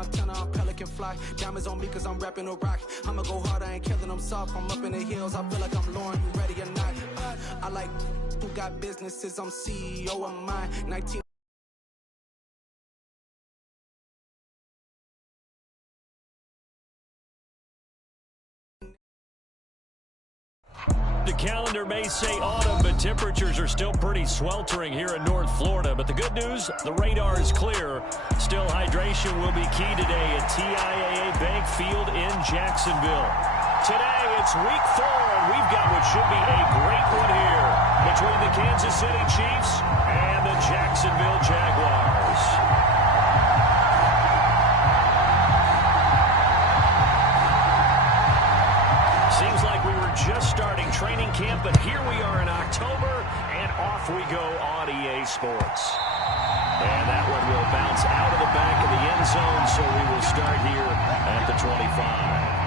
Montana, I'm Pelican fly. Diamonds on me cause I'm rapping a rock. I'ma go hard, I ain't killing them soft. I'm up in the hills, I feel like I'm Lauren, you ready or not? I like who got businesses, I'm CEO of mine. 19 The calendar may say autumn, but temperatures are still pretty sweltering here in North Florida. But the good news, the radar is clear. Still, hydration will be key today at TIAA Bank Field in Jacksonville. Today, it's week 4, and we've got what should be a great one here between the Kansas City Chiefs and the Jacksonville Jaguars. Seems like we were just starting training camp, but here we are in October, and off we go on EA Sports. And that one will bounce out of the back of the end zone, so we will start here at the 25.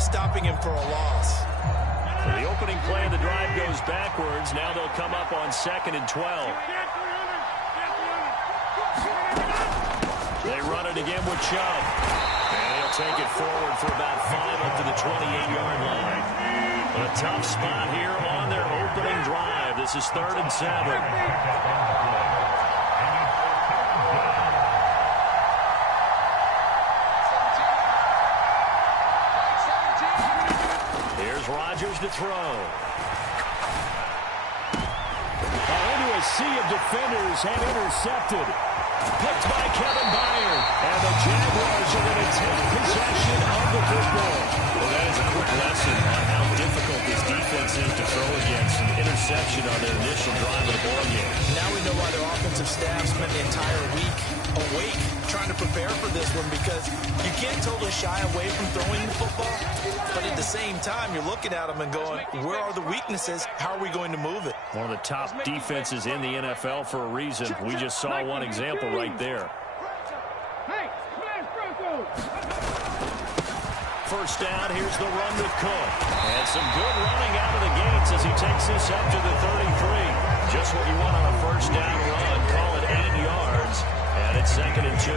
Stopping him for a loss. So the opening play of the drive goes backwards. Now they'll come up on 2nd and 12. They run it again with Chubb. And he'll take it forward for about 5 up to the 28-yard line. A tough spot here on their opening drive. This is 3rd and 7. Rodgers to throw. Into a sea of defenders and intercepted. Picked by Kevin Byard. And the Jaguars are going to take possession of the football. Well, that is a quick lesson on how difficult this defense is to throw against. An interception on their initial drive of the ball game. Now we know why their offensive staff spent the entire week awake trying to prepare for this one, because you can't totally shy away from throwing the football, but at the same time you're looking at them and going, where are the weaknesses? How are we going to move it? One of the top defenses in the NFL for a reason. We just saw one example right there. First down, here's the run with Cook. And some good running out of the gates as he takes this up to the 33. Just what you want on a first down run. Call it 8 yards. And it's 2nd and 2.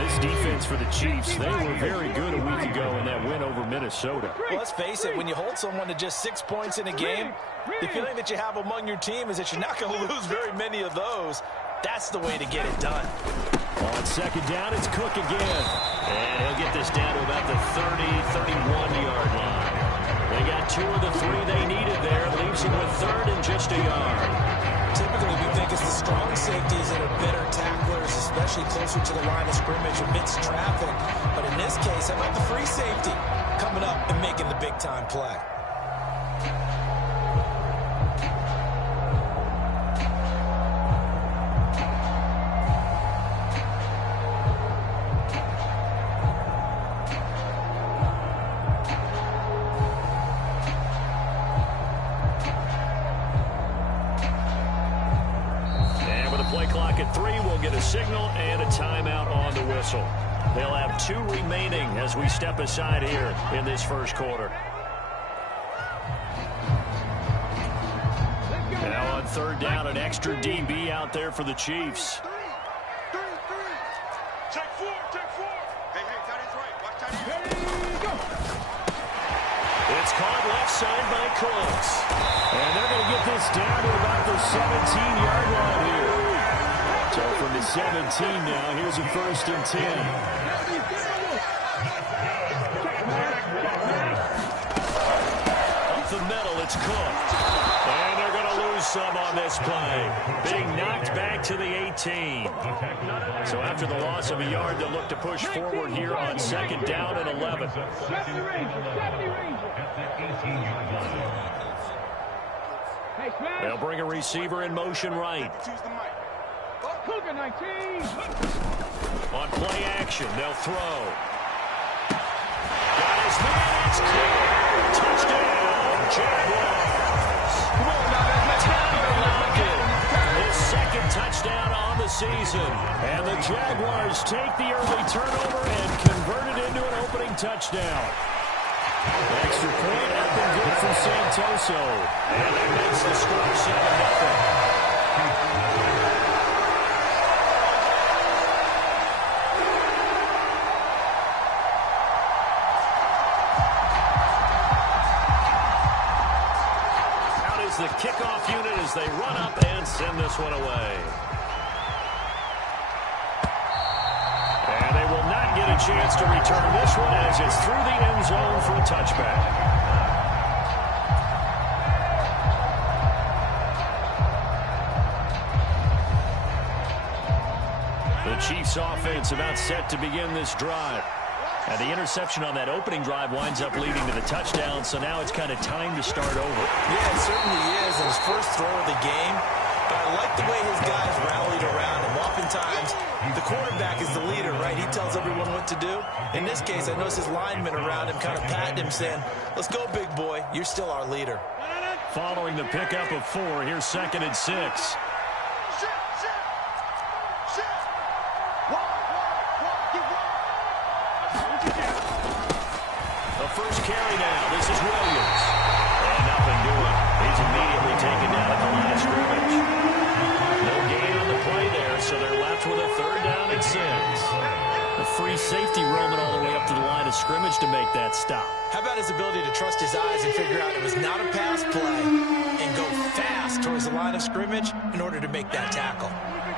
This defense for the Chiefs, they were very good a week ago in that win over Minnesota. Well, let's face it, when you hold someone to just 6 points in a game, the feeling that you have among your team is that you're not going to lose very many of those. That's the way to get it done. On 2nd down, it's Cook again. And he'll get this down to about the 30, 31-yard line. They got 2 of the 3 they needed there. Leaves them with 3rd and just a yard. Typically, we think it's the strong safeties that are better tacklers, especially closer to the line of scrimmage amidst traffic. But in this case, how about the free safety coming up and making the big-time play? Signal and a timeout on the whistle. They'll have 2 remaining as we step aside here in this first quarter. Now on 3rd down, an extra DB out there for the Chiefs. Check 4. Hey, tight end's right. Watch tight end. It's caught left side by Cooks. And they're going to get this down to about the 17-yard line here. So from the 17 now, here's a 1st and 10. Up the middle, it's Cook. And they're going to lose some on this play. Being knocked back to the 18. So after the loss of a yard, they'll look to push forward here on second down and 11. They'll bring a receiver in motion right. On play action, they'll throw. Got his man, it's clear. Touchdown, Jaguars. Tyler Lockett, his second touchdown on the season. And the Jaguars take the early turnover and convert it into an opening touchdown. Extra point up and good for Santoso. And that makes the score 7-0. The kickoff unit as they run up and send this one away. And they will not get a chance to return this one as it's through the end zone for a touchback. The Chiefs offense about set to begin this drive. And the interception on that opening drive winds up leading to the touchdown, so now it's kind of time to start over. Yeah, it certainly is. And his first throw of the game. But I like the way his guys rallied around him. Oftentimes, the quarterback is the leader, right? He tells everyone what to do. In this case, I noticed his linemen around him kind of patting him, saying, "Let's go, big boy. You're still our leader." Following the pickup of 4, here's 2nd and 6. First carry now. This is Williams. And nothing doing. He's immediately taken down at the line of scrimmage. No gain on the play there, so they're left with a 3rd down and 6. The free safety roaming all the way up to the line of scrimmage to make that stop. How about his ability to trust his eyes and figure out it was not a pass play and go fast towards the line of scrimmage in order to make that tackle.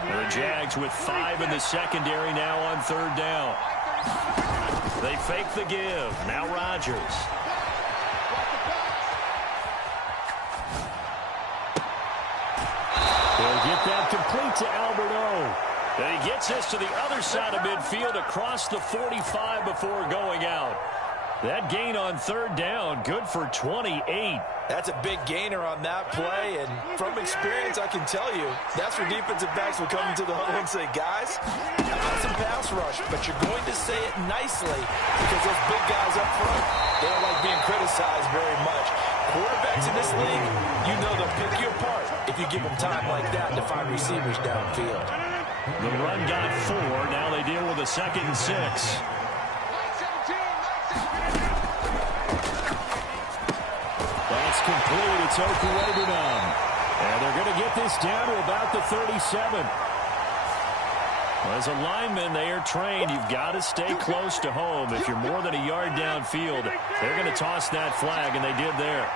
The Jags with 5 in the secondary now on 3rd down. They fake the give. Now Rodgers. He'll get that complete to Alberto. And he gets this to the other side of midfield across the 45 before going out. That gain on 3rd down, good for 28. That's a big gainer on that play, and from experience, I can tell you, that's where defensive backs will come into the huddle and say, "Guys, I got some pass rush, but you're going to say it nicely because those big guys up front, they don't like being criticized very much." Quarterbacks in this league, you know they'll pick you apart if you give them time like that to find receivers downfield. The run got 4. Now they deal with a 2nd and 6. That's complete. It's Okuwebunam. And they're going to get this down to about the 37. As a lineman, they are trained. You've got to stay close to home. If you're more than a yard downfield, they're going to toss that flag, and they did there.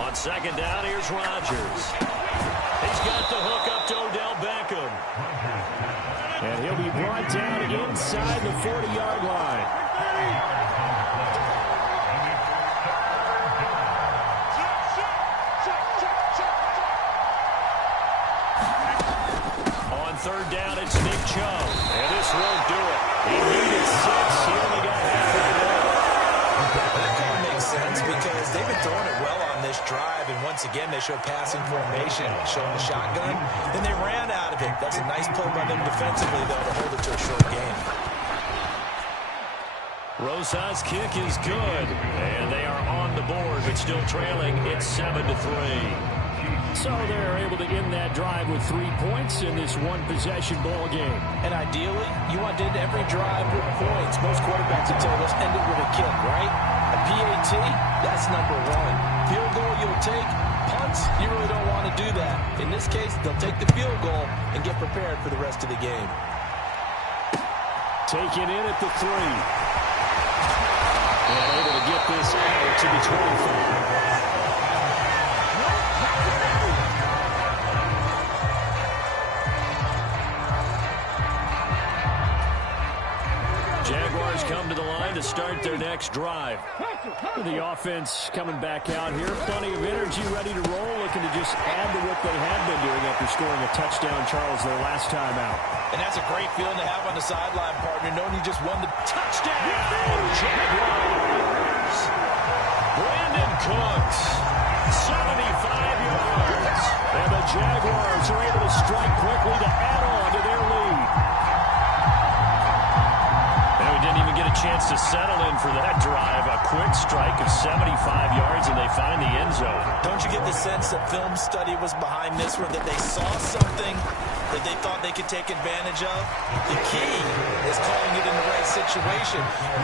On 2nd down, here's Rodgers. He's got the hook up to Odell Beckham. And he'll be brought down inside the 40-yard line. On 3rd down, it's Nick Chubb. And this won't do it. He needed 6. He only got halfway there. That kind of makes sense because they've been throwing it well on this drive, and once again they show passing formation, showing the shotgun, then they ran out of it. That's a nice play by them defensively, though, to hold it to a short game. Rosa's kick is good, and they are on the board, but still trailing. It's 7-3. So they're able to end that drive with 3 points in this one-possession ball game. And ideally, you want to end every drive with points. Most quarterbacks would tell us end it with a kick, right? A PAT, that's number 1. Field goal you'll take. Punts, you really don't want to do that. In this case, they'll take the field goal and get prepared for the rest of the game. Taken in at the 3. And able to get this out to the 25. to start their next drive. The offense coming back out here. Plenty of energy, ready to roll, looking to just add to what they have been doing after scoring a touchdown, Charles, their last time out. And that's a great feeling to have on the sideline, partner, knowing you just won the touchdown. Jaguars. Brandon Cooks, 75 yards. And the Jaguars are able to strike quickly to add on to their lead. And we didn't even get a chance to settle in for that drive. A quick strike of 75 yards, and they find the end zone. Don't you get the sense that film study was behind this one, that they saw something that they thought they could take advantage of? The key is calling it in the right situation,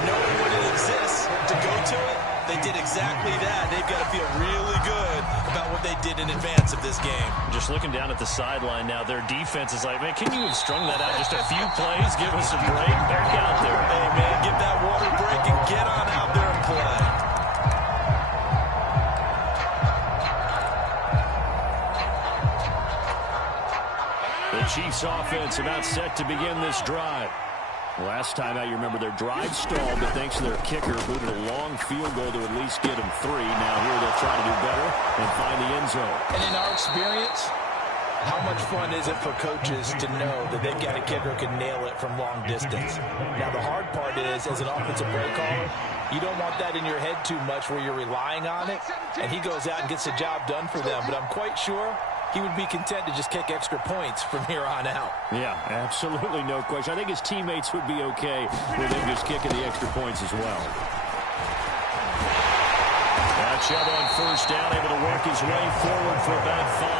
knowing when it exists to go to it. They did exactly that. They've got to feel really good about what they did in advance of this game. Just looking down at the sideline now, their defense is like, man, can you have strung that out just a few plays? Give us a break. Back out there. Hey, man, give that water break and get on out there and play. The Chiefs offense about set to begin this drive. Last time out, you remember their drive stalled, but thanks to their kicker, booted a long field goal to at least get them 3. Now here they'll try to do better and find the end zone. And in our experience, how much fun is it for coaches to know that they've got a kicker who can nail it from long distance? Now the hard part is, as an offensive play caller, you don't want that in your head too much where you're relying on it, and he goes out and gets the job done for them. But I'm quite sure he would be content to just kick extra points from here on out. Yeah, absolutely no question. I think his teammates would be okay with him just kicking the extra points as well. Now Chubb on first down, able to work his way forward for about 5.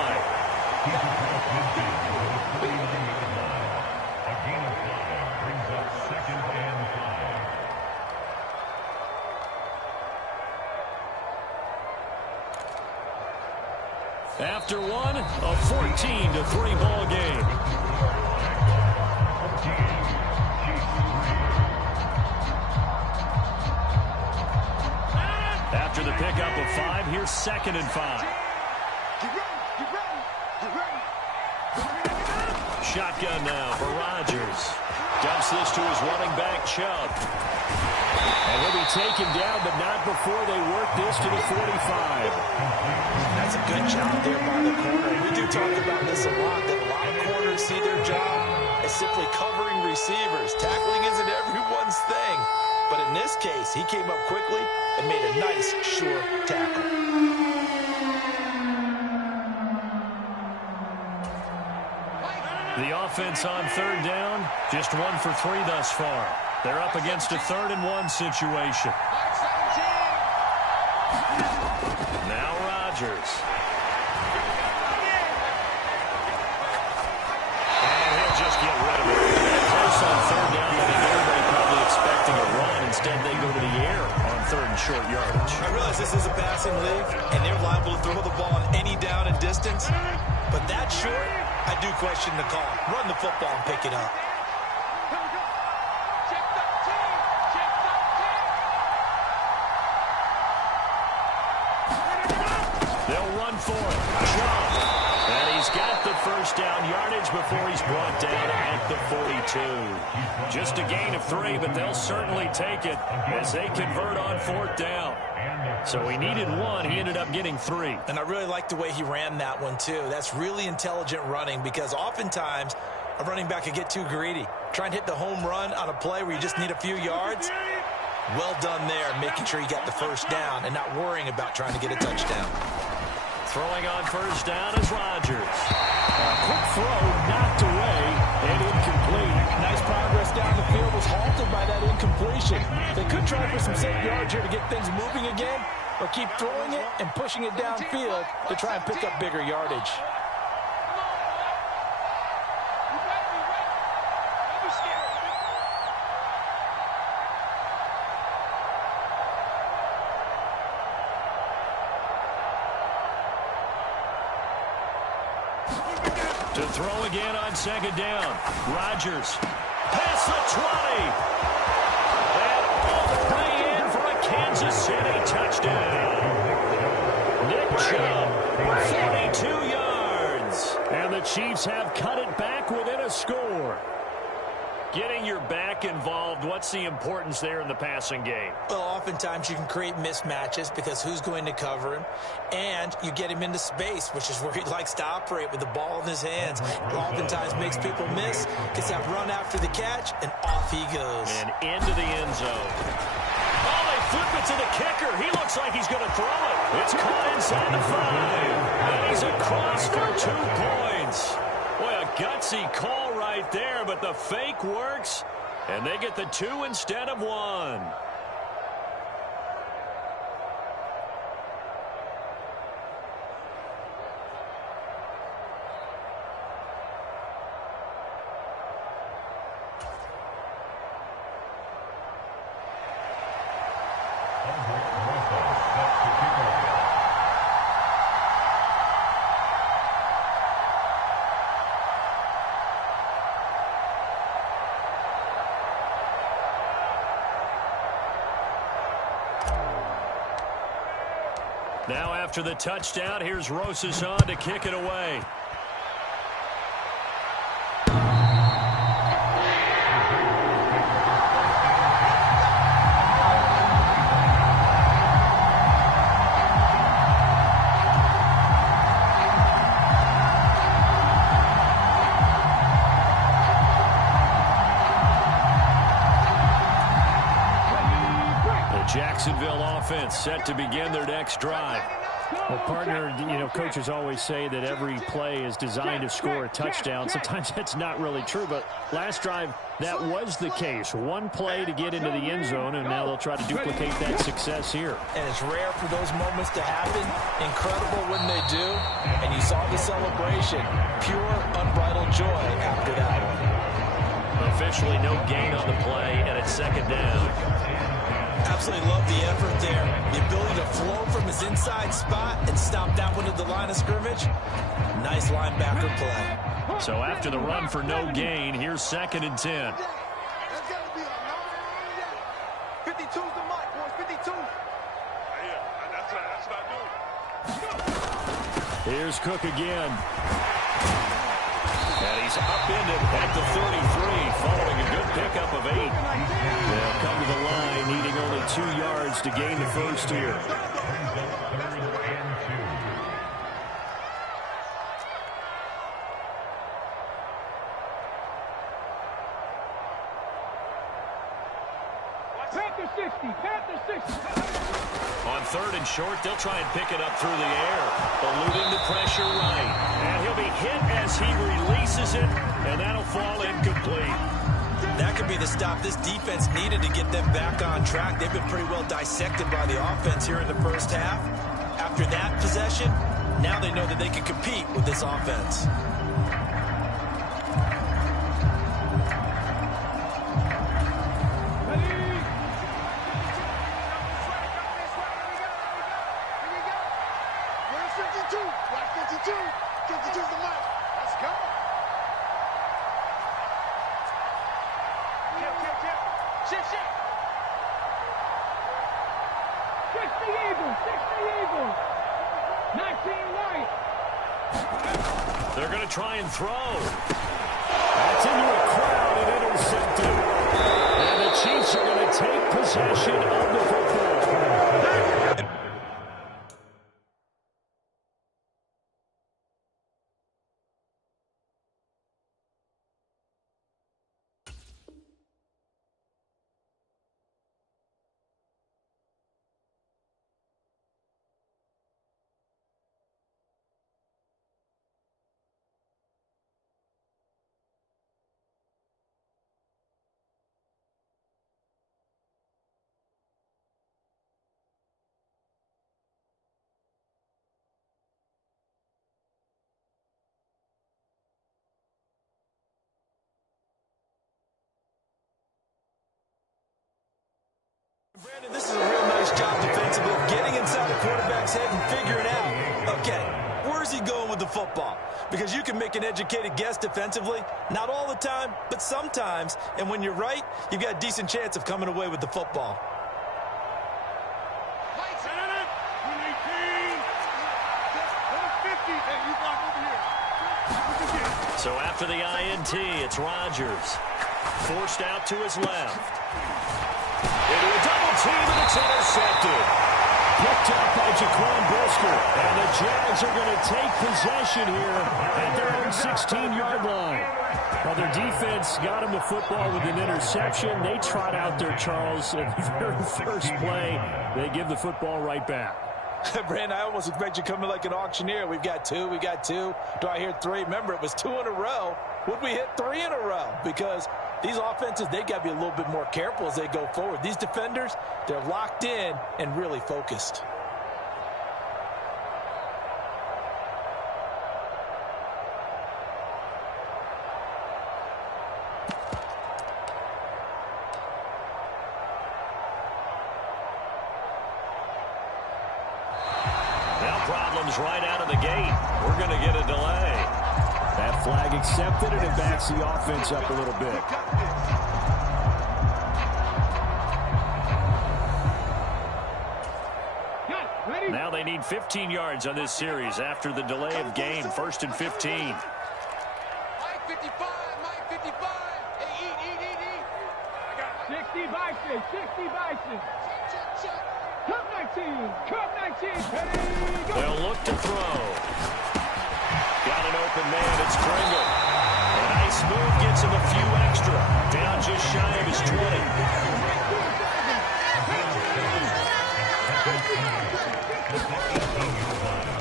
After one, a 14-3 ball game. After the pickup of 5, here's 2nd and 5. Shotgun now for Rodgers. Dumps this to his running back, Chubb. And he'll be taken down, but not before they work this to the 45. That's a good job there by the corner. We do talk about this a lot, that a lot of corners see their job as simply covering receivers. Tackling isn't everyone's thing. But in this case, he came up quickly and made a nice, sure tackle. The offense on 3rd down, just 1 for 3 thus far. They're up against a 3rd and 1 situation. Now Rodgers. And he'll just get rid of it. Close on 3rd down, I think everybody probably expecting a run. Instead, they go to the air on 3rd and short yardage. I realize this is a passing league, and they're liable to throw the ball on any down and distance. But that short, I do question the call. Run the football and pick it up. They'll run for it. Jump. And he's got the first down yardage before he's brought down at the 42. Just a gain of 3, but they'll certainly take it as they convert on 4th down. So he needed 1. He ended up getting 3. And I really like the way he ran that one, too. That's really intelligent running because oftentimes a running back can get too greedy. Try and hit the home run on a play where you just need a few yards. Well done there, making sure you got the first down and not worrying about trying to get a touchdown. Throwing on first down is Rodgers. A quick throw knocked away and incomplete. Nice progress down the field was halted by that incompletion. They could try for some safe yards here to get things moving again, or keep throwing it and pushing it downfield to try and pick up bigger yardage. To throw again on 2nd down. Rodgers. Past the 20. And all the way in for a Kansas City touchdown. Nick Chubb, 42 yards. And the Chiefs have cut it back within a score. Getting your back involved, what's the importance there in the passing game? Well, oftentimes you can create mismatches because who's going to cover him, and you get him into space, which is where he likes to operate with the ball in his hands. It oftentimes makes people miss, gets that run after the catch, and off he goes. And into the end zone. Oh, they flip it to the kicker. He looks like he's going to throw it. It's caught inside the 5, and he's across for 2 points. Boy, a gutsy call right there, but the fake works, and they get the 2 instead of 1. Now after the touchdown, here's Rosas on to kick it away. Jacksonville offense set to begin their next drive. Well, partner, coaches always say that every play is designed to score a touchdown. Sometimes that's not really true, but last drive, that was the case. One play to get into the end zone, and now they'll try to duplicate that success here. And it's rare for those moments to happen. Incredible when they do. And you saw the celebration. Pure, unbridled joy after that one. Officially no gain on the play, and it's second down. Absolutely love the effort there. The ability to flow from his inside spot and stop that one at the line of scrimmage. Nice linebacker play. So after the run for no gain, here's 2nd and 10. 52's the mark, boys. 52. Yeah, that's what I do. Here's Cook again. And he's upended at the 33, following a good pickup of 8. They'll come to the line, needing only 2 yards to gain the first here. Panther 60. On 3rd and short, they'll try and pick it up through the air, eluding the pressure right. And he'll be hit as he releases it, and that'll fall incomplete. That could be the stop this defense needed to get them back on track. They've been pretty well dissected by the offense here in the first half. After that possession, now they know that they can compete with this offense. They're going to try and throw. That's into a crowd and intercepted. And the Chiefs are going to take possession of the football. Brandon, this is a real nice job defensively, getting inside the quarterback's head and figuring out, okay, where's he going with the football? Because you can make an educated guess defensively, not all the time, but sometimes, and when you're right, you've got a decent chance of coming away with the football. So after the INT, it's Rodgers. Forced out to his left. Into a double team, and it's intercepted. Picked up by Jaquan Brisker. And the Jags are going to take possession here at their own 16-yard line. Well, their defense got him the football with an interception. They trot out there, Charles, at the very first play. They give the football right back. Brandon, I almost expect you coming like an auctioneer. We've got two. Do I hear three? Remember, it was 2 in a row. Would we hit 3 in a row? Because these offenses, they got to be a little bit more careful as they go forward. These defenders, they're locked in and really focused. Problems right out of the gate. We're going to get a delay. That flag accepted, and it backs the offense up a little bit. Now they need 15 yards on this series after the delay of game. 1st and 15. Mike 55, Mike 55. Hey, eat. 60 Bison, 60 Bison. Cup 19, Cup 19. They'll look to throw. Got an open man. It's Kringle. A nice move gets him a few extra. Down just shy of his 20.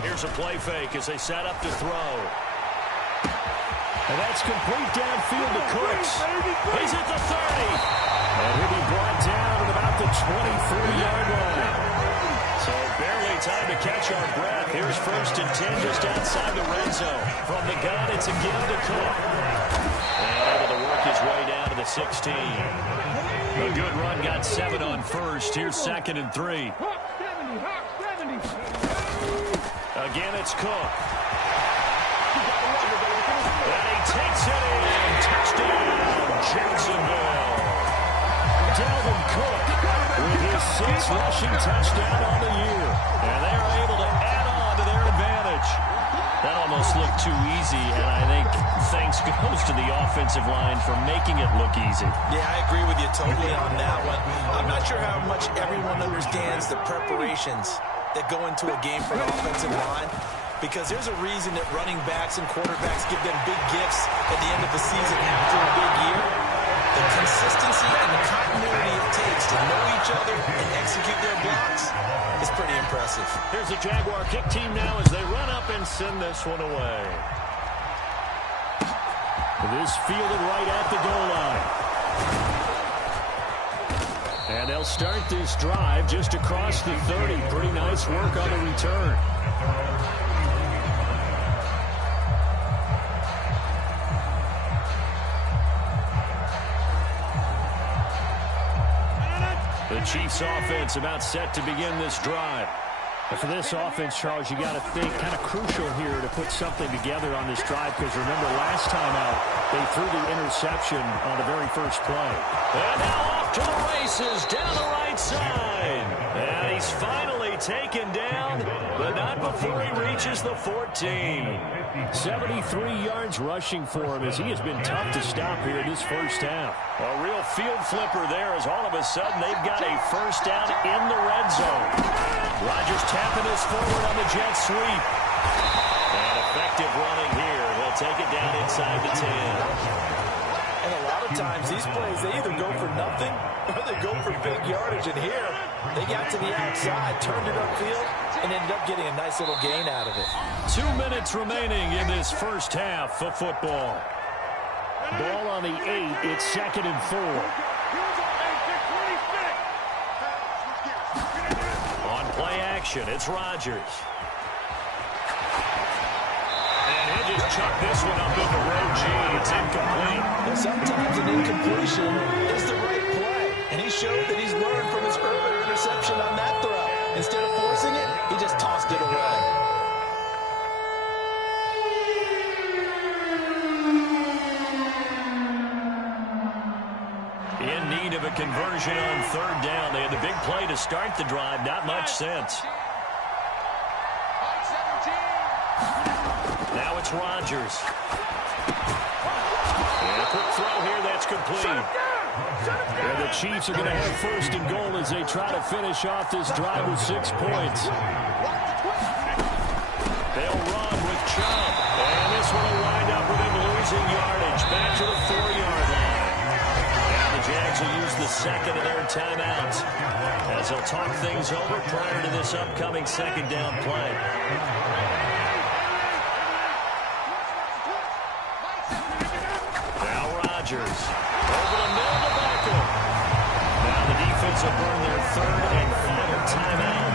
Here's a play fake as they set up to throw. And that's complete downfield to Cooks. He's at the 30. And he'll be brought down at about the 23-yard line. So barely time to catch our breath. Here's 1st and 10 just outside the red zone. From the gun, it's a give to Cook. And able to work his way down to the 16. A good run got 7 on 1st. Here's 2nd and 3. Hawk 70, Hawk 70. Again, it's Cook. And he takes it in. Touchdown, Jacksonville. Dalvin Cook with his 6th rushing touchdown on the year. And they are able to add on to their advantage. That almost looked too easy, and I think thanks goes to the offensive line for making it look easy. Yeah, I agree with you totally on that one. I'm not sure how much everyone understands the preparations that go into a game for an offensive line, because there's a reason that running backs and quarterbacks give them big gifts at the end of the season after a big year. The consistency and the continuity it takes to know each other and execute their blocks is pretty impressive. Here's the Jaguar kick team now as they run up and send this one away. This fielded right at the goal line. And they'll start this drive just across the 30. Pretty nice work on the return. The Chiefs offense about set to begin this drive. But for this offense, Charles, you got to think kind of crucial here to put something together on this drive, because remember last time out they threw the interception on the very first play. And now off to the races down the right side. And he's finally taken down, but not before he reaches the 14. 73 yards rushing for him as he has been tough to stop here in this first half. A real field flipper there as all of a sudden they've got a first down in the red zone. Rodgers tapping us forward on the jet sweep. And effective running here. He'll take it down inside the 10. And a lot of times these plays, they either go for nothing or they go for big yardage. And here, they got to the outside, turned it upfield, and ended up getting a nice little gain out of it. 2 minutes remaining in this first half of football. Ball on the 8. It's 2nd and 4. On play action, it's Rodgers. And he just chucked this one up in the road. Gee, it's incomplete. And sometimes an incompletion is the right play. And he showed that he's learned from his earlier interception on that throw. Instead of forcing it, he just tossed it away. In need of a conversion on 3rd down. They had the big play to start the drive. Not much sense. Now it's Rodgers. And at Quick throw here, that's complete. And the Chiefs are going to have first and goal as they try to finish off this drive with 6 points. They'll run with Chubb. And this one will wind up with him losing yardage. Back to the 4-yard line. And the Jags will use the second of their timeouts as they'll talk things over prior to this upcoming second down play. Now Rodgers. Over the middle to Beckham. Now the defense will burn their third and final timeout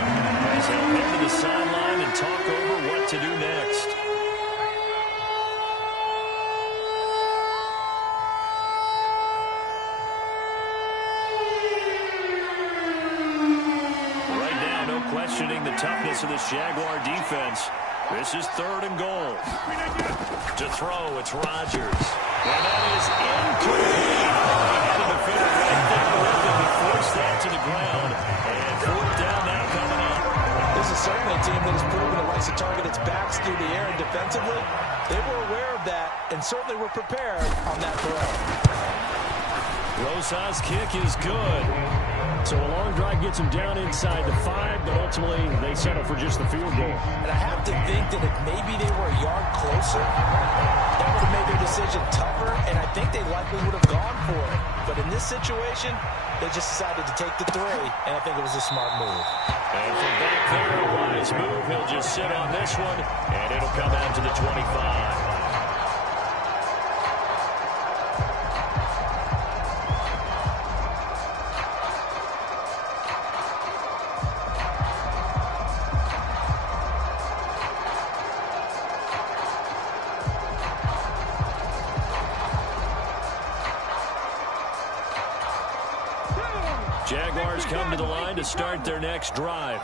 as they'll head to the sideline and talk over what to do next. Right now, no questioning the toughness of this Jaguar defense. This is third and goal. To throw, it's Rodgers. And that is incomplete. He had a defender right there with him. He forced that to the ground. And fourth down now coming up. This is certainly a team that has proven it likes to target its backs through the air and defensively. They were aware of that and certainly were prepared on that throw. Rosas' kick is good. So a long drive gets them down inside the 5, but ultimately they settle for just the field goal. And I have to think that if maybe they were a yard closer, that would have made their decision tougher, and I think they likely would have gone for it. But in this situation, they just decided to take the 3, and I think it was a smart move. And from back there, a wise move. He'll just sit on this one, and it'll come out to the 25. Jaguars come to the line to start their next drive.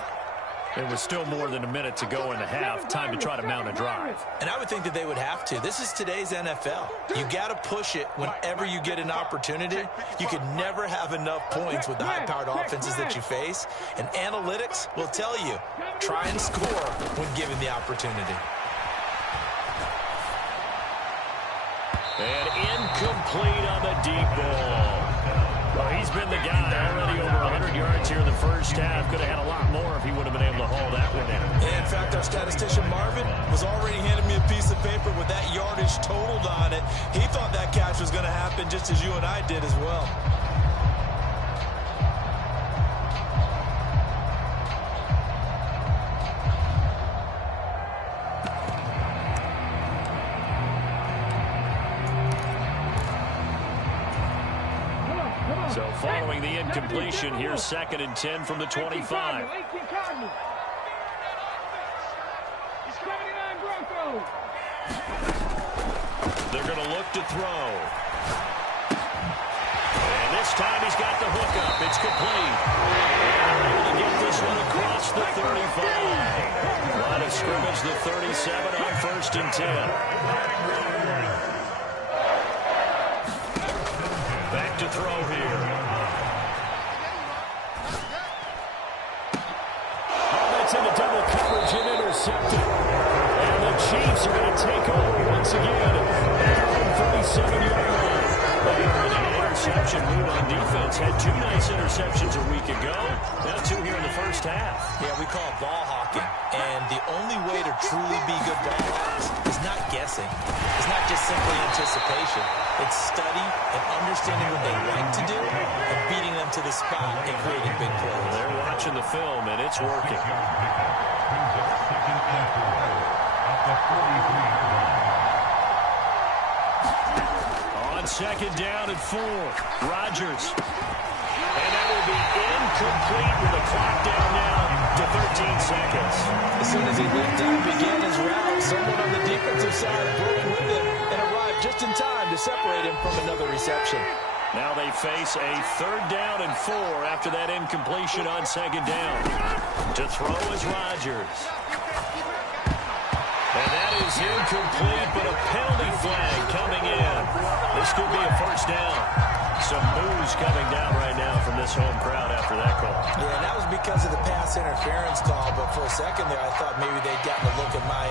There was still more than a minute to go in the half. Time to try to mount a drive. And I would think that they would have to. This is today's NFL. You got to push it whenever you get an opportunity. You could never have enough points with the high-powered offenses that you face. And analytics will tell you, try and score when given the opportunity. And incomplete on the deep ball. Well, he's been the guy already over 100 yards here in the first half. Could have had a lot more if he would have been able to haul that one in. In fact, our statistician Marvin was already handing me a piece of paper with that yardage totaled on it. He thought that catch was going to happen just as you and I did as well. So following the incompletion, here's 2nd and 10 from the 25. They're going to look to throw. And this time he's got the hook up. It's complete. And able to get this one across the 35. Line of scrimmage, the 37 on 1st and 10. Back to throw here. That's into double coverage and intercepted. And the Chiefs are going to take over once again at their own 37-yard line. They are in an interception mood on defense. Had 2 nice interceptions a week ago. Now 2 here in the first half. Yeah, we call it ball hawking. And the only way to truly be good ball hawks is not guessing. It's not just simply anticipation. It's study and understanding what they like to do and beating them to the spot and creating big plays. They're watching the film, and it's working. On 2nd down and 4, Rodgers. And that will be incomplete with the clock down now to 13 seconds. As soon as he leaped out and began his route, someone on the defensive side broke with him and arrived just in time to separate him from another reception. Now they face a 3rd down and 4 after that incompletion on 2nd down. To throw is Rodgers. And that is incomplete, but a penalty flag coming in. This could be a 1st down. Some boos coming down right now from this home crowd after that call. Yeah, and that was because of the pass interference call, but for a second there I thought maybe they'd gotten a look at my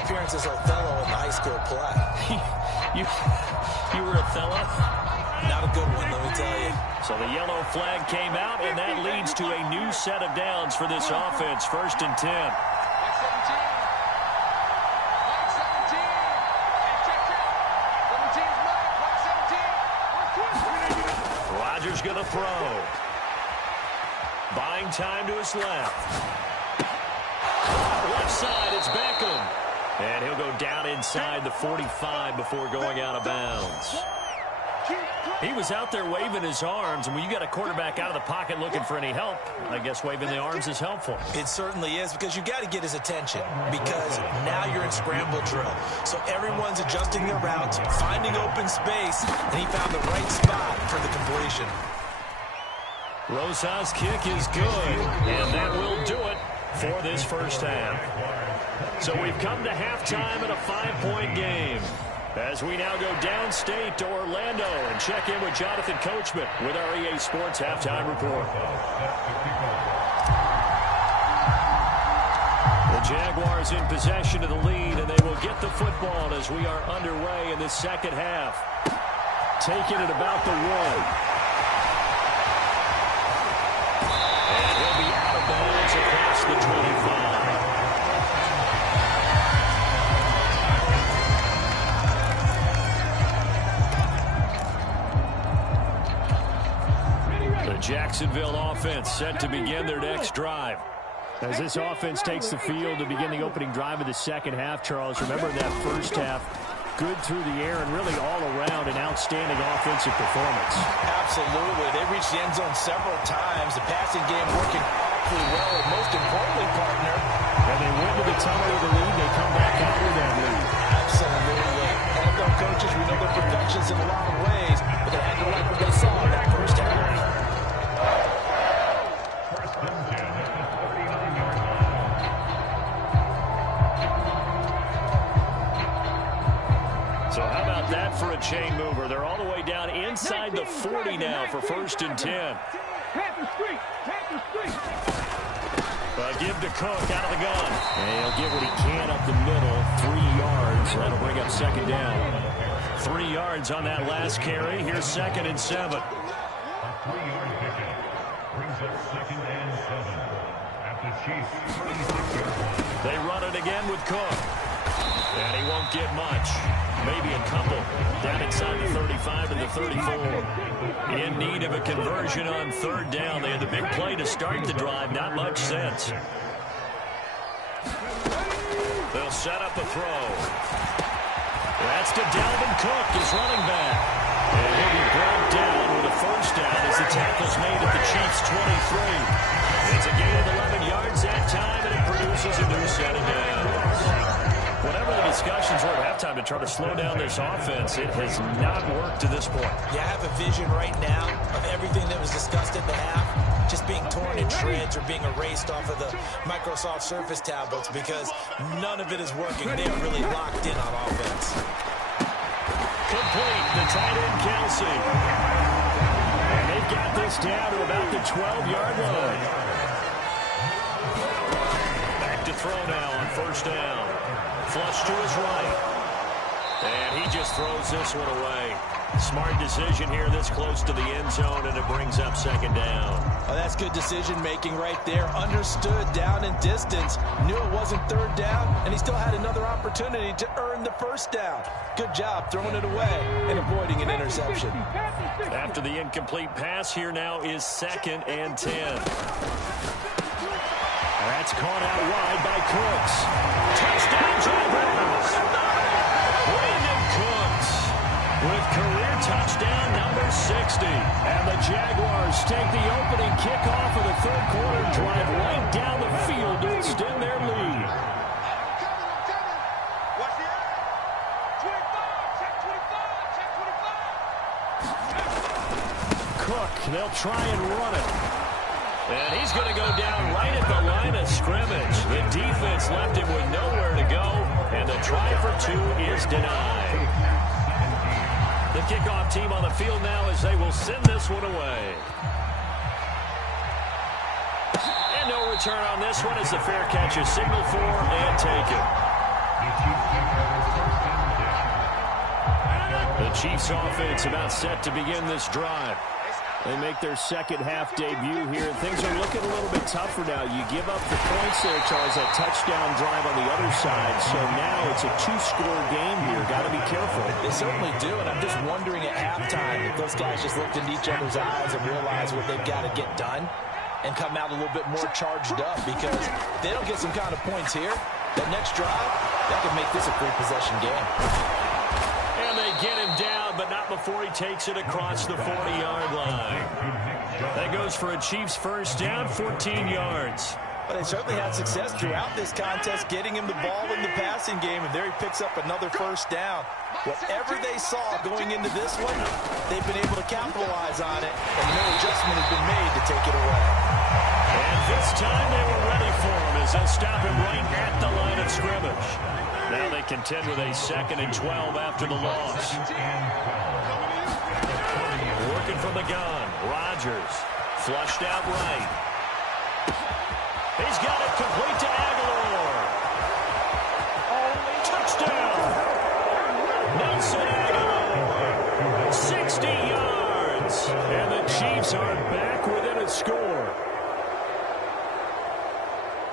appearance as Othello in the high school play. You were Othello? Not a good one, let me tell you. So the yellow flag came out, and that leads to a new set of downs for this offense. 1st and 10. Rodgers going to throw. Buying time to his left. Left side, it's Beckham. And he'll go down inside the 45 before going out of bounds. He was out there waving his arms, and when you got a quarterback out of the pocket looking for any help, I guess waving the arms is helpful. It certainly is, because you got to get his attention, because now you're in scramble drill. So everyone's adjusting their routes, finding open space, and he found the right spot for the completion. Rosas' kick is good, and that will do it for this first half. So we've come to halftime in a 5-point game. As we now go downstate to Orlando and check in with Jonathan Coachman with our EA Sports Halftime Report. The Jaguars in possession of the lead, and they will get the football as we are underway in the second half. Taking it about the 1. And he'll be out of bounds across the 25. Jacksonville offense set to begin their next drive. As this offense takes the field to begin the opening drive of the second half, Charles, remember that first half, good through the air and really all around an outstanding offensive performance. Absolutely. They reached the end zone several times. The passing game working awfully well, and most importantly, partner. And they went to the tunnel with the lead. They come back out with that lead. Absolutely. NFL coaches, we know they're perfections in a lot of ways, but they had to like what they saw in that first half. So how about that for a chain mover? They're all the way down inside the 40 now for 1st and 10. Give to Cook out of the gun. And he'll get what he can up the middle. 3 yards. That'll bring up second down. 3 yards on that last carry. Here's 2nd and 7. A 3-yard pickup brings up 2nd and 7 at the Chiefs' 36-yard line. They run it again with Cook. And he won't get much. Maybe a couple. Down inside the 35 and the 34. In need of a conversion on 3rd down. They had the big play to start the drive. Not much sense. They'll set up a throw. That's to Dalvin Cook, his running back. And he'll be brought down with a 1st down as the tackle's made at the Chiefs' 23. It's a gain of 11 yards that time, and it produces a new set of downs. Whatever the discussions were at halftime to try to slow down this offense, it has not worked to this point. Yeah, I have a vision right now of everything that was discussed at the half just being torn in shreds or being erased off of the Microsoft Surface tablets, because none of it is working. They are really locked in on offense. Complete, the tight end Kelsey. And they've got this down to about the 12-yard line. Back to throw now on 1st down. Flush to his right. And he just throws this one away. Smart decision here this close to the end zone, and it brings up 2nd down. Oh, that's good decision-making right there. Understood down and distance. Knew it wasn't 3rd down, and he still had another opportunity to earn the 1st down. Good job throwing it away and avoiding an interception. After the incomplete pass, here now is 2nd and 10. That's caught out wide by Cooks. Touchdown, Jaguars! Brandon Cooks with career touchdown number 60. And the Jaguars take the opening kickoff of the 3rd quarter, drive right down the field to extend their lead. Watch the end. 25, check 25, check 25. Cook, they'll try and run it. And he's going to go down right at the line of scrimmage. The defense left him with nowhere to go, and the try for 2 is denied. The kickoff team on the field now as they will send this one away. And no return on this one as the fair catch is signaled for and taken. The Chiefs offense about set to begin this drive. They make their second half debut here, and things are looking a little bit tougher now. You give up the points there, Charles, that touchdown drive on the other side. So now it's a two-score game here. Got to be careful. They certainly do, and I'm just wondering at halftime if those guys just looked into each other's eyes and realized what they've got to get done and come out a little bit more charged up, because if they don't get some kind of points here, that next drive, that could make this a three-possession game. And they get him down, but not before he takes it across the 40-yard line. That goes for a Chiefs first down, 14 yards. But they certainly had success throughout this contest, getting him the ball in the passing game, and there he picks up another first down. Whatever they saw going into this one, they've been able to capitalize on it, and no adjustment has been made to take it away. And this time they were ready for him as they'll stop him right at the line of scrimmage. Now they contend with a 2nd and 12 after the loss. Working from the gun, Rodgers flushed out right. He's got it complete to Aguilar. Touchdown! Nelson Aguilar, 60 yards. And the Chiefs are back within a score.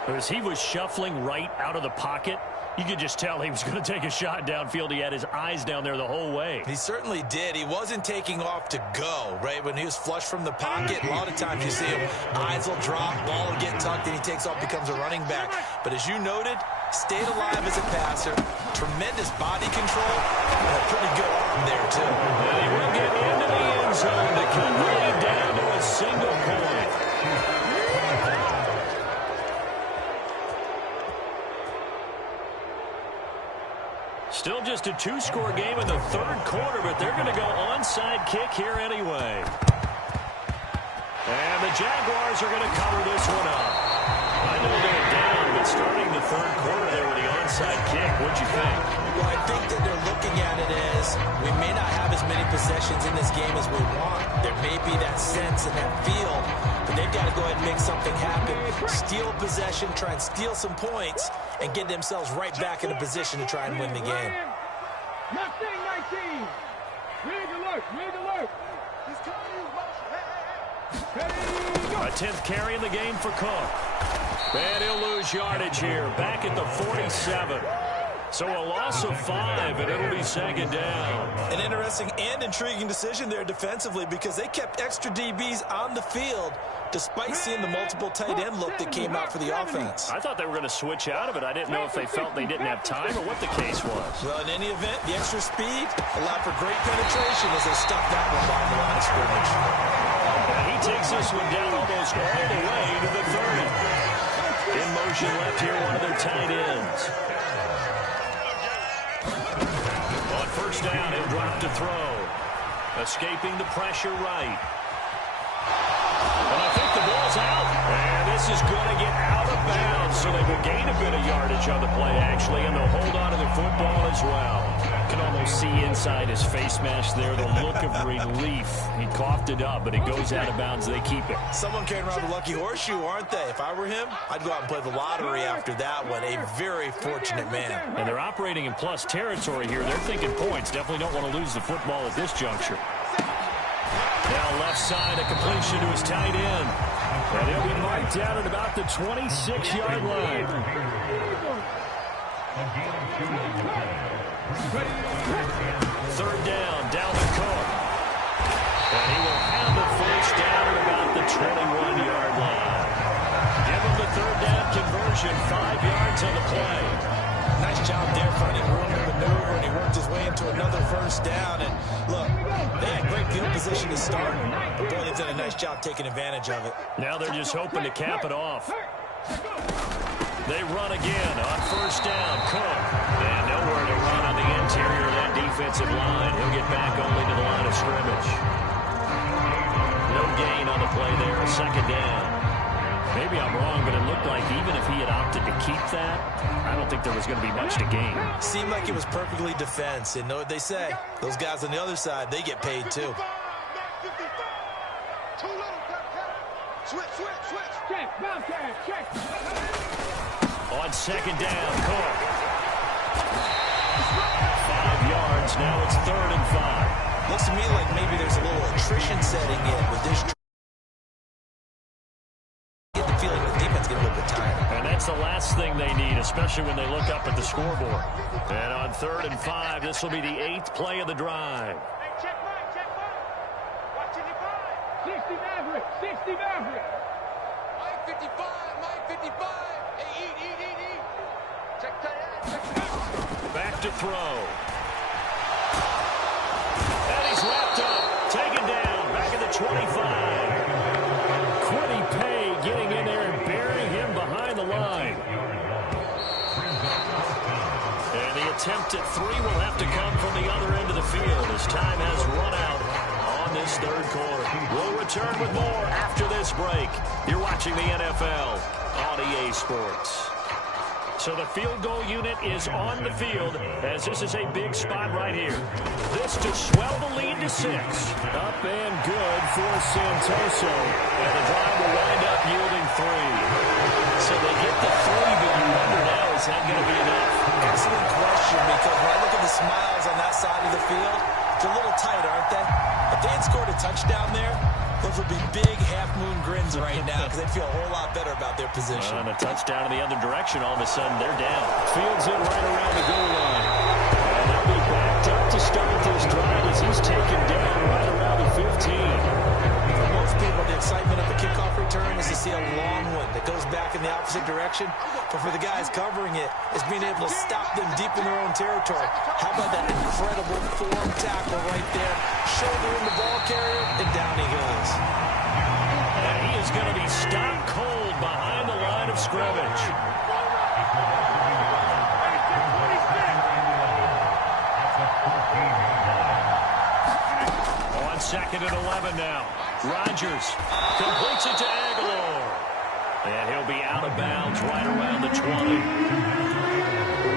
As he was shuffling right out of the pocket, you could just tell he was going to take a shot downfield. He had his eyes down there the whole way. He certainly did. He wasn't taking off to go, right? When he was flush from the pocket, a lot of times you see him, eyes will drop, ball will get tucked, and he takes off, becomes a running back. But as you noted, stayed alive as a passer, tremendous body control, and a pretty good arm there, too. And he will get into the end zone to come right down to a single point. Still just a two-score game in the third quarter, but they're going to go onside kick here anyway. And the Jaguars are going to cover this one up. I know they're down, but starting the third quarter there with the onside kick, what'd you think? Well, I think that they're looking at it as we may not have as many possessions in this game as we want. There may be that sense and that feel, but they've got to go ahead and make something happen. Steal a possession, try and steal some points, and get themselves right back in a position to try and win the game. Mustang 19. Rig alert. Rig alert. A 10th carry in the game for Cook. And he'll lose yardage here. Back at the 47. So a loss of 5, and it'll be second down. An interesting and intriguing decision there defensively, because they kept extra DBs on the field despite seeing the multiple tight end look that came out for the offense. I thought they were going to switch out of it. I didn't know if they felt they didn't have time or what the case was. Well, in any event, the extra speed allowed for great penetration as they stuck that one by the line of scrimmage. And he takes this one down almost all the way to the 30. In motion left here, one of their tight ends. On first down, he'll drop to throw. Escaping the pressure right. And I think the ball's out. And this is going to get out of bounds, so they will gain a bit of yardage on the play, actually, and they'll hold on to the football as well. You can almost see inside his face mask there the look of relief. He coughed it up, but it goes out of bounds. They keep it. Someone carrying around the lucky horseshoe, aren't they? If I were him, I'd go out and play the lottery after that one. A very fortunate man. And they're operating in plus territory here. They're thinking points. Definitely don't want to lose the football at this juncture. Now left side, a completion to his tight end. And he'll be marked down at about the 26-yard line. Third down, Dalvin Cook. And he will have the first down at about the 21-yard line. Give him the third down conversion, 5 yards on the play. Nice job there finding room to maneuver, and he worked his way into another first down. And look, they had great field position to start, but boy, they've done a nice job taking advantage of it. Now they're just hoping to cap it off. They run again on first down. Cook. And nowhere to run on the interior of that defensive line. He'll get back only to the line of scrimmage. No gain on the play there. Second down. Maybe I'm wrong, but it looked like even if he had opted to keep that, I don't think there was going to be much to gain. Seemed like it was perfectly defense. And know what they say? Those guys on the other side, they get paid too. On second down, Cook. 5 yards. Now it's 3rd and 5. Looks to me like maybe there's a little attrition setting in with this. Get the feeling the defense getting a little bit tired. And that's the last thing they need, especially when they look up at the scoreboard. And on 3rd and 5, this will be the 8th play of the drive. Hey, check mine. Watching your mind. 60 Maverick. 60 Maverick. Mike 55. Mike 55. Hey, eat. Check tight end. Check tight end. Back to throw. And he's wrapped up. Taken down. Back at the 25. Quiddy Pay getting in there and burying him behind the line. And the attempt at 3 will have to come from the other end of the field as time has run out on this 3rd quarter. We'll return with more after this break. You're watching the NFL on EA Sports. So the field goal unit is on the field as this is a big spot right here. This to swell the lead to 6. Up and good for Santoso. And the drive will wind up yielding 3. So they get the 3, but you wonder now, is that going to be enough? Excellent question, because when I look at the smiles on that side of the field, they're a little tight, aren't they? If they had scored a touchdown there, those would be big half-moon grins right now because they'd feel a whole lot better about their position. And a touchdown in the other direction, all of a sudden they're down. Fields it right around the goal line. And they'll be backed up to start this drive as he's taken down right around the 15. For most people, the excitement of the kickoff return is to see a long one that goes back in the opposite direction. But for the guys covering it, it's being able to stop them deep in their own territory. How about that incredible form tackle right there? Shouldering the ball carrier, and down he goes. And he is going to be stopped cold behind the line of scrimmage. On 2nd and 11 now. Rodgers completes it to Aguilar. And he'll be out of bounds right around the 20.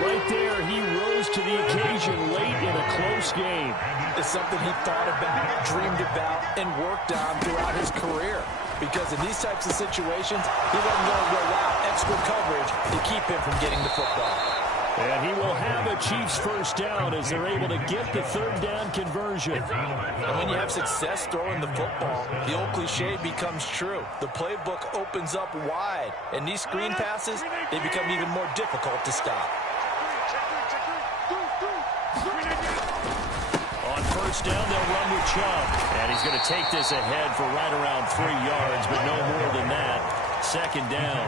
Right there, he rose to the occasion late in a close game. It's something he thought about, dreamed about, and worked on throughout his career. Because in these types of situations, he wasn't going to allow extra coverage to keep him from getting the football. And he will have a Chiefs first down as they're able to get the 3rd down conversion. And when you have success throwing the football, the old cliche becomes true. The playbook opens up wide, and these screen passes, they become even more difficult to stop. On 1st down, they'll run with Chubb. And he's going to take this ahead for right around 3 yards, but no more than that. 2nd down.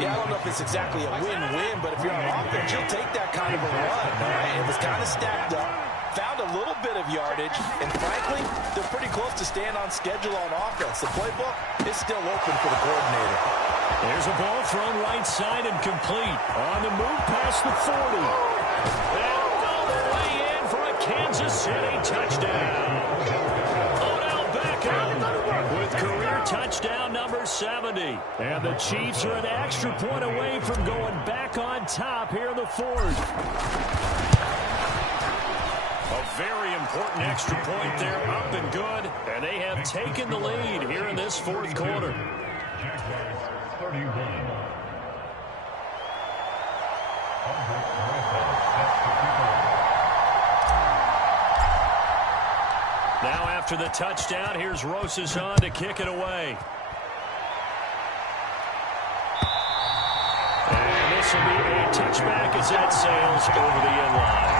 Yeah, I don't know if it's exactly a win-win, but if you're on offense, you'll take that kind of a run. All right? It was kind of stacked up, found a little bit of yardage, and frankly, they're pretty close to staying on schedule on offense. The playbook is still open for the coordinator. There's a ball thrown right side and complete. On the move past the 40. And all the way in for a Kansas City touchdown. Odell Beckham with career touchdown number 70. And the Chiefs are an extra point away from going back on top here in the 4th. A very important extra point there, up and good. And they have taken the lead here in this 4th quarter. Jaguars 31. Now after the touchdown, here's Rosas on to kick it away. And this will be a touchback as that sails over the end line.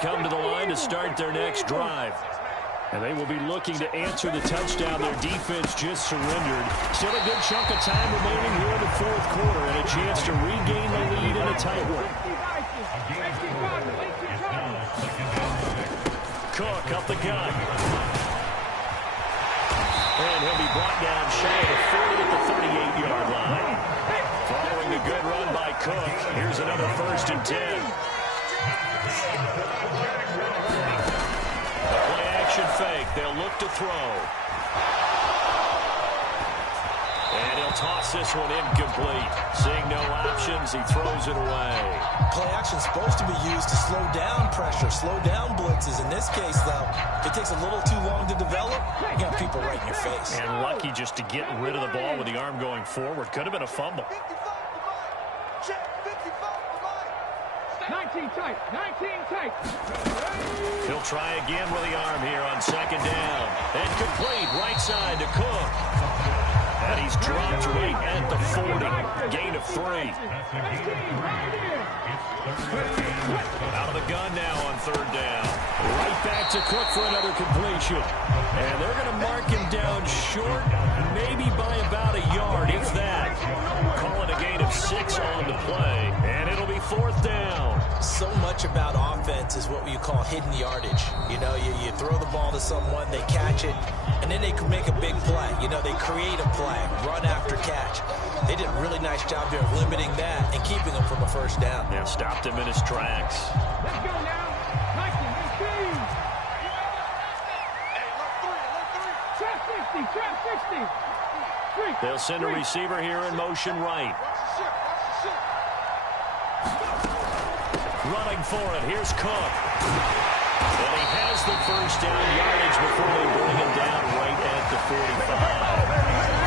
Come to the line to start their next drive. And they will be looking to answer the touchdown their defense just surrendered. Still a good chunk of time remaining here in the 4th quarter and a chance to regain the lead in a tight one. Cook up the gut. down shy of the 40 at the 38-yard line. Following a good run by Cook, here's another 1st and 10. A play-action fake. They'll look to throw. And he'll toss this one incomplete. Seeing no options, he throws it away. Play action's supposed to be used to slow down pressure, slow down blitzes. In this case, though, if it takes a little too long to develop, you got people right in your face. And lucky just to get rid of the ball with the arm going forward. Could have been a fumble. 19 tight, 19 tight. He'll try again with the arm here on 2nd down. And complete right side to Cook. And he's dropped right at the 40. Gain of 3. Out of the gun now on 3rd down. Right back to Cook for another completion. And they're going to mark him down short, maybe by about a yard, if that. Call it a gain of 6 on the play. And it'll be 4th down. So much about offense is what you call hidden yardage. You know, you throw the ball to someone, they catch it, and then they can make a big play. You know, they create a play, run after catch. They did a really nice job there of limiting that and keeping him from a 1st down. Yeah, stopped him in his tracks. Let's go now. 19, 18. Trap 60, trap 60. They'll send a receiver here in motion right. Running for it. Here's Cook. And he has the 1st down yardage before they bring him down right at the 45.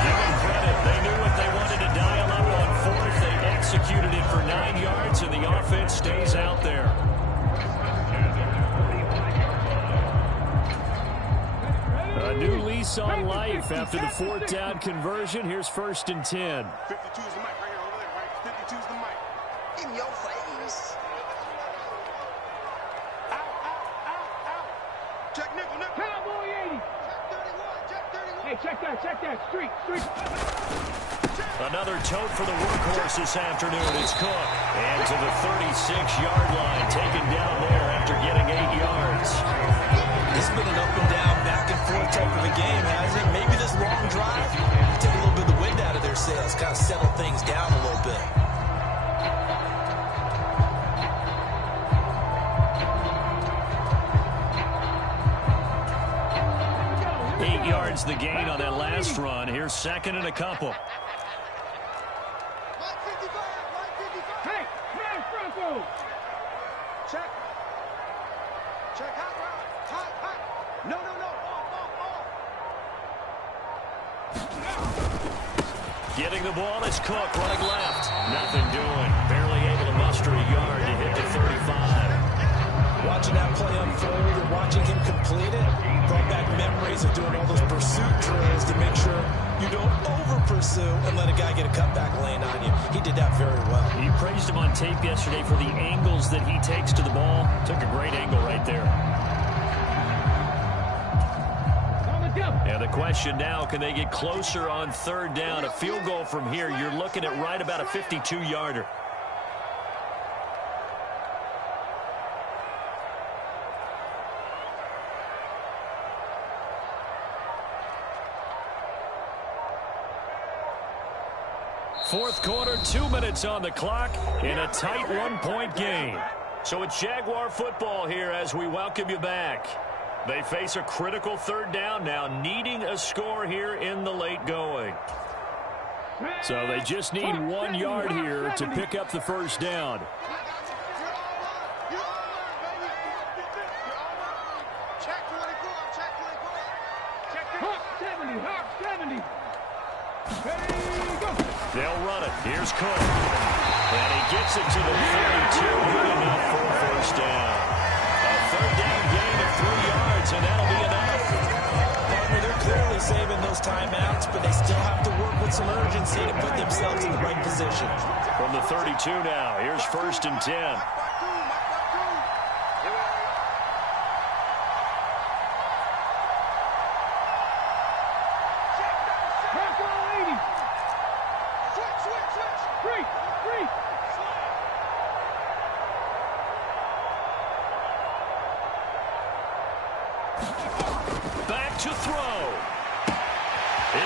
Give them credit. They knew what they wanted to dial up on 4th. They executed it for 9 yards, and the offense stays out there. A new lease on life after the 4th down conversion. Here's 1st and 10. 52's the mic right here over there, right? 52's the mic. In your face. Check nickel, nickel. Cowboy 80. Check 31, Hey, check that. Street. Another tote for the workhorse this afternoon. It's Cook. And to the 36-yard line, taken down there after getting 8 yards. This has been an up and down, back and forth type of a game, hasn't it? Maybe this long drive take a little bit of the wind out of their sails, kind of settle things down a little bit. The gain on that last run. Here's 2nd and a couple. Hey, man, Franco. Check. Check hot. No. Getting the ball is Cook running left. Nothing doing. Barely able to muster a yard to hit the 35. Watching that play unfold and watching him complete it brought back memories of doing all those pursuit drills to make sure you don't over-pursue and let a guy get a cutback lane on you. He did that very well. You praised him on tape yesterday for the angles that he takes to the ball. Took a great angle right there. And the question now, can they get closer on 3rd down? A field goal from here, you're looking at right about a 52-yarder. Fourth quarter, 2 minutes on the clock in a tight 1-point game. So it's Jaguar football here as we welcome you back. They face a critical 3rd down now, needing a score here in the late going. So they just need 1 yard here to pick up the 1st down. Check 24. Hawk 70. Hey, go. They'll run it. Here's Cook. And he gets it to the 32. Good enough for a 1st down. A 3rd down gain of 3 yards, and that'll be enough. Partner, they're clearly saving those timeouts, but they still have to work with some urgency to put themselves in the right position. From the 32 now, here's 1st and 10.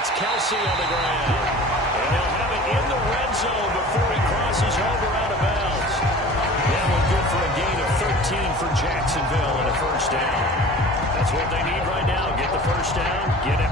It's Kelsey on the ground. And they'll have it in the red zone before he crosses over out of bounds. That one good for a gain of 13 for Jacksonville and a first down. That's what they need right now. Get the first down, get it.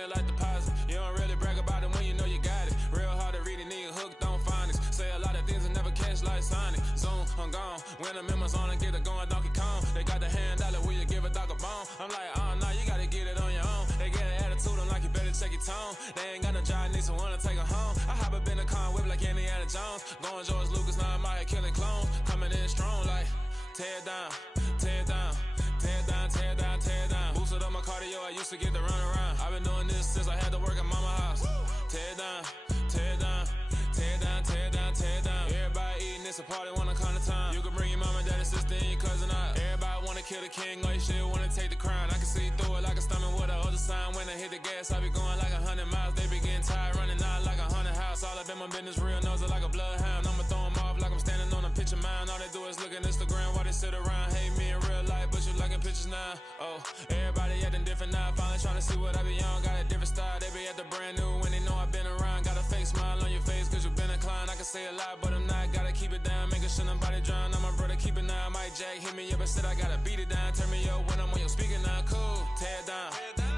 Like deposit, you don't really brag about it when you know you got it. Real hard to read a nigga hooked on phonics. Say a lot of things and never catch like Sonic. Zoom, I'm gone. When I'm in my zone and get it going Donkey Kong. They got the hand dollar, will you give a dog a bone? I'm like, oh no, you gotta get it on your own. They get an attitude, I'm like, you better check your tone. They ain't got no job, need someone to take her home. I hop up in the car whip like Indiana Jones. Going George Lucas, now I'm out here killing clones. Coming in strong like, tear down, tear down. Tear down, tear down, tear down. Boosted up my cardio, I used to get to run around. I've been doing this since I had to work at mama house. Tear down, tear down, tear down, tear down, tear down. Everybody eating, it's a party, wanna come to time. You can bring your mama, daddy, sister, and your cousin out. Everybody wanna kill the king, or you still wanna take the crown. I can see through it like a stomach with a other sign. When I hit the gas, I be going like 100 miles. They be getting tired, running out like 100 house. All up in my business, real nose like a bloodhound. I'ma throw them off like I'm standing on a picture mound. All they do is look at Instagram while they sit around. Hate me in real life, but you liking pictures now. Oh, everybody acting different now. Finally trying to see what I be on. Got a different style, they be at the brand new when they know I've been around. Got a fake smile on your face cause you been inclined. I can say a lot, but I'm not. Gotta keep it down, making sure nobody drown. I'm my brother, keep it now. Mike Jack hit me up and said I gotta beat it down. Turn me up when I'm on your speaker now. Cool, tear down,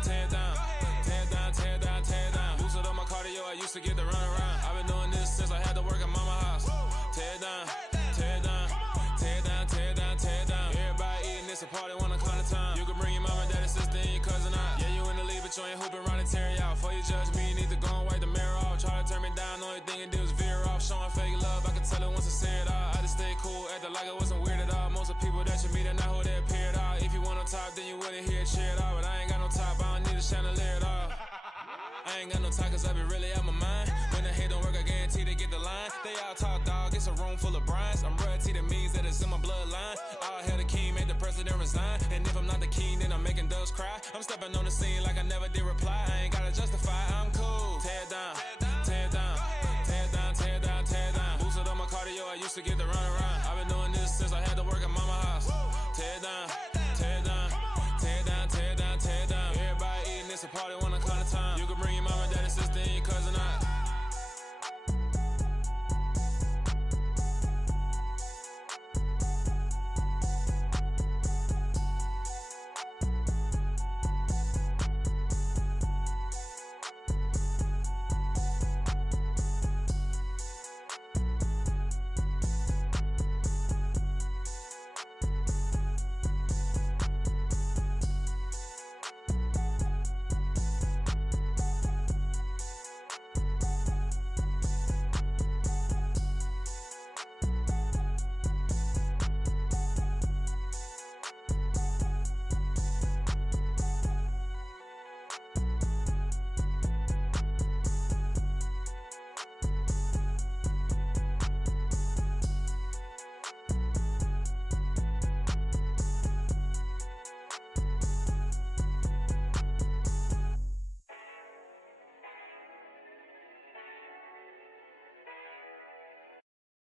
tear down, tear down, tear down, tear down. Boosted up my cardio, I used to get to run around. I've been doing this since I had to work at mama house. Tear down, tear down, tear down, tear down, tear down. Everybody eating, it's a party, wanna come to time. You can bring your mama, daddy, sister, and your cousin out. Yeah, you in the league, but you ain't hooping around and tear out. Before you judge me, you need to go and wipe the mirror off. Try to turn me down, only thing it did was veer off. Showing fake love, I can tell it once I say it all. I just stay cool, acting like it wasn't weird at all. Most of the people that you meet are not who they appear at all. If you want on top, then you wouldn't hear it cheer at all. But I ain't got no top, I don't need a chandelier at all. I ain't got no talk cause I be really out my mind. When the hate don't work, I guarantee they get the line. They all talk dog, it's a room full of brinds. I'm royalty, that means that it's in my bloodline. All hell the king, made the president resign. And if I'm not the king, then I'm making doves cry. I'm stepping on the scene like I never did reply. I ain't gotta justify, I'm cool. Tear down, tear down, tear down, tear down, tear down. Boosted up my cardio, I used to get to run around.